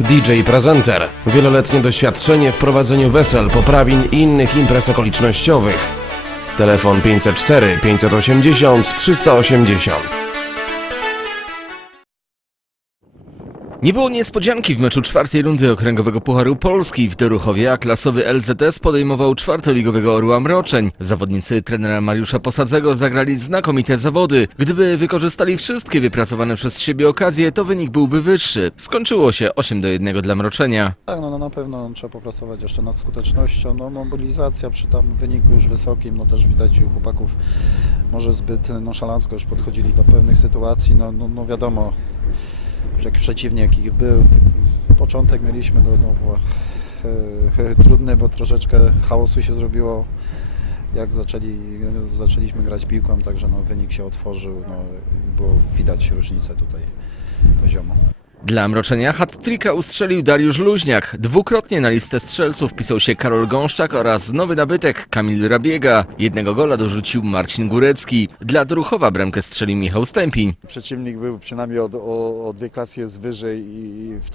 DJ Prezenter. Wieloletnie doświadczenie w prowadzeniu wesel, poprawin i innych imprez okolicznościowych. Telefon 504 580 380. Nie było niespodzianki w meczu czwartej rundy okręgowego Pucharu Polski w Doruchowie, a klasowy LZS podejmował czwartoligowego Orła Mroczeń. Zawodnicy trenera Mariusza Posadzego zagrali znakomite zawody. Gdyby wykorzystali wszystkie wypracowane przez siebie okazje, to wynik byłby wyższy. Skończyło się 8 do 1 dla Mroczenia. Tak, no, no na pewno trzeba popracować jeszcze nad skutecznością. No, mobilizacja przy tam wyniku już wysokim, no też widać u chłopaków może zbyt nonszalancko już podchodzili do pewnych sytuacji. No, no, no wiadomo, przeciwnik jaki był, początek mieliśmy no, no, e, trudny, bo troszeczkę chaosu się zrobiło. Jak zaczęli, zaczęliśmy grać piłką, także no, wynik się otworzył, no, było widać różnicę tutaj poziomu. Dla Mroczenia hat-tricka ustrzelił Dariusz Luźniak. Dwukrotnie na listę strzelców wpisał się Karol Gąszczak oraz nowy nabytek Kamil Rabiega. Jednego gola dorzucił Marcin Górecki. Dla Doruchowa bramkę strzelił Michał Stępiń. Przeciwnik był przynajmniej o, o, o dwie klasy jest wyżej w,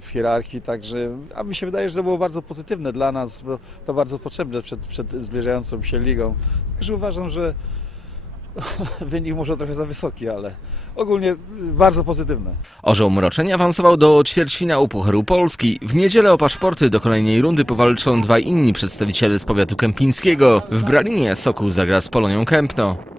w hierarchii, także a mi się wydaje, że to było bardzo pozytywne dla nas, bo to bardzo potrzebne przed, przed zbliżającą się ligą. Także uważam, że wynik może trochę za wysoki, ale ogólnie bardzo pozytywne. Orzeł Mroczeń awansował do ćwierćfinału Pucharu Polski. W niedzielę o paszporty do kolejnej rundy powalczą dwaj inni przedstawiciele z powiatu kępińskiego. W Bralinie Sokół zagra z Polonią Kępno.